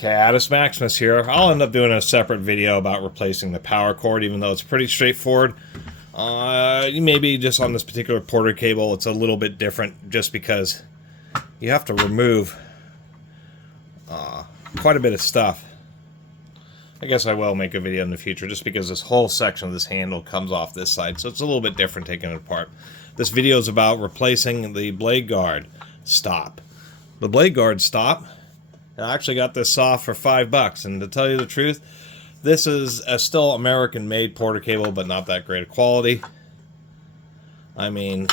Catus Maximus here. I'll end up doing a separate video about replacing the power cord, even though it's pretty straightforward. Maybe just on this particular porter cable, it's a little bit different just because you have to remove quite a bit of stuff. I guess I will make a video in the future just because this whole section of this handle comes off this side, so it's a little bit different taking it apart. This video is about replacing the blade guard stop. The blade guard stop, I actually got this saw for $5, and to tell you the truth, this is a still American-made porter cable, but not that great a quality. I mean,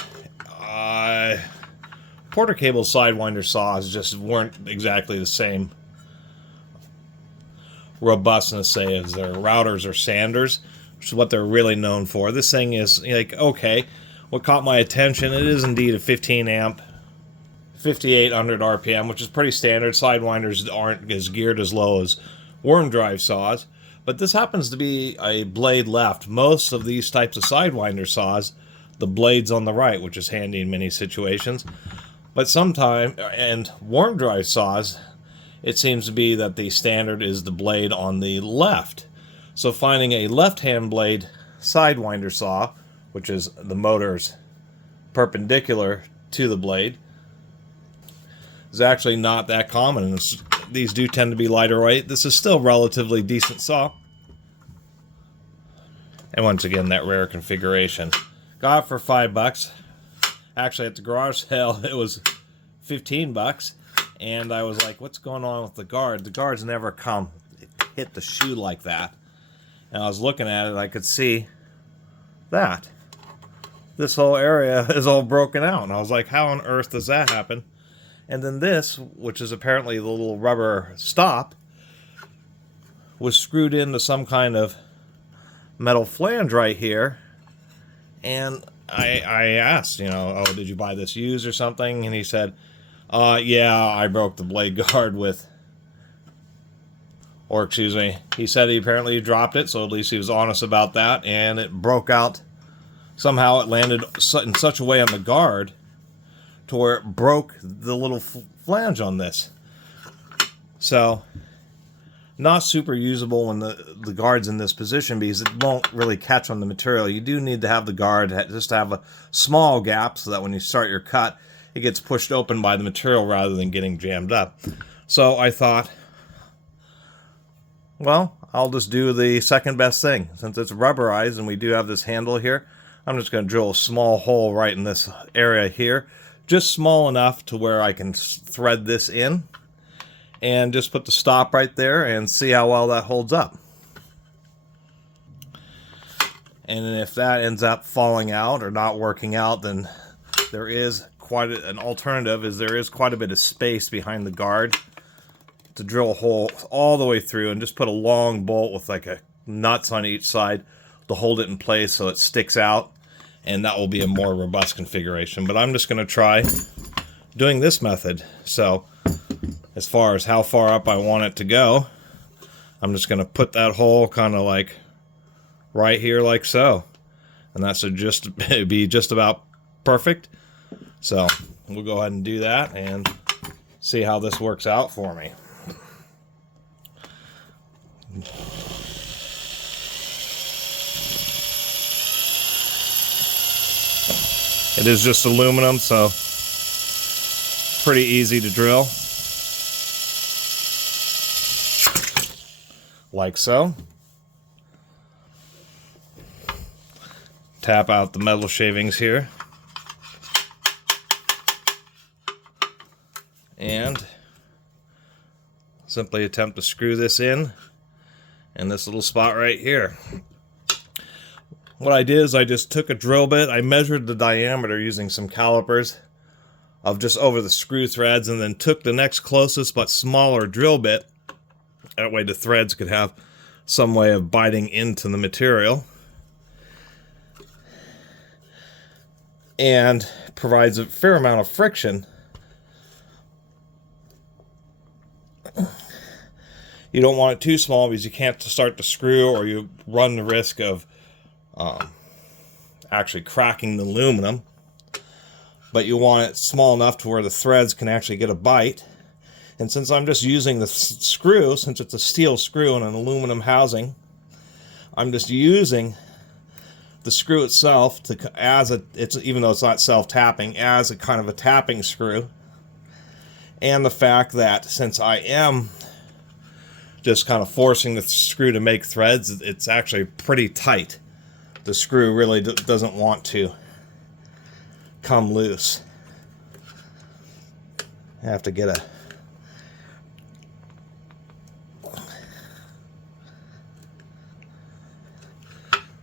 porter cable SideWinder saws just weren't exactly the same robustness, say, as their routers or sanders, which is what they're really known for. This thing is, like, okay, what caught my attention, it is indeed a 15 amp, 5800 RPM, which is pretty standard. SideWinders aren't as geared as low as worm drive saws, but this happens to be a blade left. Most of these types of SideWinder saws, the blade's on the right, which is handy in many situations. But sometimes, and worm drive saws, it seems to be that the standard is the blade on the left. So finding a left-hand blade SideWinder saw, which is the motor's perpendicular to the blade, is actually not that common, and these do tend to be lighter weight. This is still relatively decent saw, and once again, that rare configuration. Got it for $5. Actually, at the garage sale, it was $15, and I was like, what's going on with the guard? The guards never come hit the shoe like that. And I was looking at it, I could see that this whole area is all broken out, and I was like, how on earth does that happen? And then this, which is apparently the little rubber stop, was screwed into some kind of metal flange right here. And I asked, you know, oh, did you buy this used or something? And he said, yeah, I broke the blade guard with, or excuse me, he said he apparently dropped it, so at least he was honest about that, and it broke out. Somehow it landed in such a way on the guard to where it broke the little flange on this. So, not super usable when the guard's in this position because it won't really catch on the material. You do need to have the guard just to have a small gap so that when you start your cut, it gets pushed open by the material rather than getting jammed up. So I thought, well, I'll just do the second best thing. Since it's rubberized and we do have this handle here, I'm just going to drill a small hole right in this area here. Just small enough to where I can thread this in and just put the stop right there and see how well that holds up. And if that ends up falling out or not working out, then there is quite an alternative, is there is quite a bit of space behind the guard to drill a hole all the way through and just put a long bolt with like a nuts on each side to hold it in place so it sticks out. And that will be a more robust configuration. But I'm just going to try doing this method. So as far as how far up I want it to go, I'm just going to put that hole kind of like right here like so. And that should just be just about perfect. So we'll go ahead and do that and see how this works out for me. It is just aluminum, so pretty easy to drill. Like so. Tap out the metal shavings here. And simply attempt to screw this in this little spot right here. What I did is I just took a drill bit, I measured the diameter using some calipers of just over the screw threads, and then took the next closest but smaller drill bit. That way the threads could have some way of biting into the material. And provides a fair amount of friction. You don't want it too small because you can't start to screw, or you run the risk of actually cracking the aluminum. But you want it small enough to where the threads can actually get a bite. And since I'm just using the screw, since it's a steel screw and an aluminum housing, I'm just using the screw itself even though it's not self-tapping, as a kind of a tapping screw. And the fact that since I am just kind of forcing the screw to make threads, it's actually pretty tight. The screw really doesn't want to come loose. I have to get a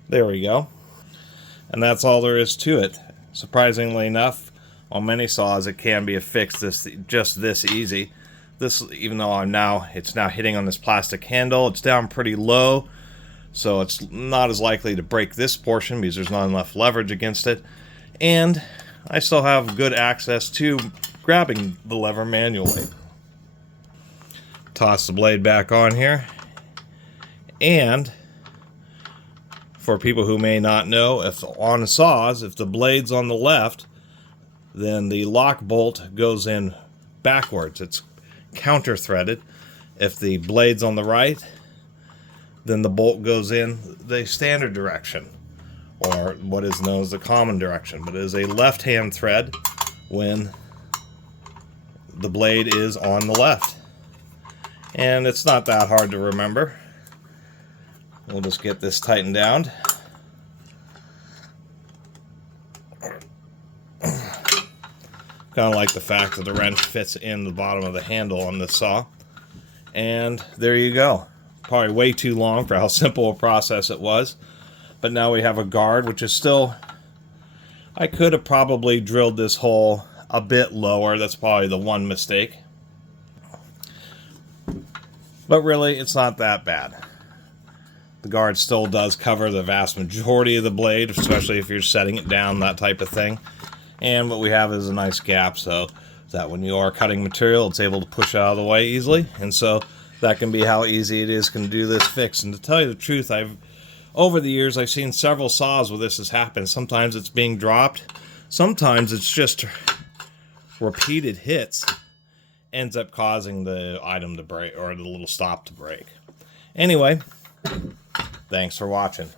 there we go. And that's all there is to it. Surprisingly enough, on many saws it can be fixed just this easy. This, even though it's now hitting on this plastic handle, it's down pretty low, so it's not as likely to break this portion because there's not enough leverage against it. And I still have good access to grabbing the lever manually. Toss the blade back on here. And for people who may not know, if on saws, if the blade's on the left, then the lock bolt goes in backwards. It's counter threaded. If the blade's on the right, then the bolt goes in the standard direction, or what is known as the common direction. But it is a left-hand thread when the blade is on the left. And it's not that hard to remember. We'll just get this tightened down. Kind of like the fact that the wrench fits in the bottom of the handle on this saw. And there you go. Probably way too long for how simple a process it was. But now we have a guard, which is still... I could have probably drilled this hole a bit lower. That's probably the one mistake. But really, it's not that bad. The guard still does cover the vast majority of the blade, especially if you're setting it down, that type of thing. And what we have is a nice gap, so that when you are cutting material, it's able to push out of the way easily. And so that can be how easy it is to do this fix. And to tell you the truth, over the years, I've seen several saws where this has happened. Sometimes it's being dropped. Sometimes it's just repeated hits ends up causing the item to break, or the little stop to break. Anyway, thanks for watching.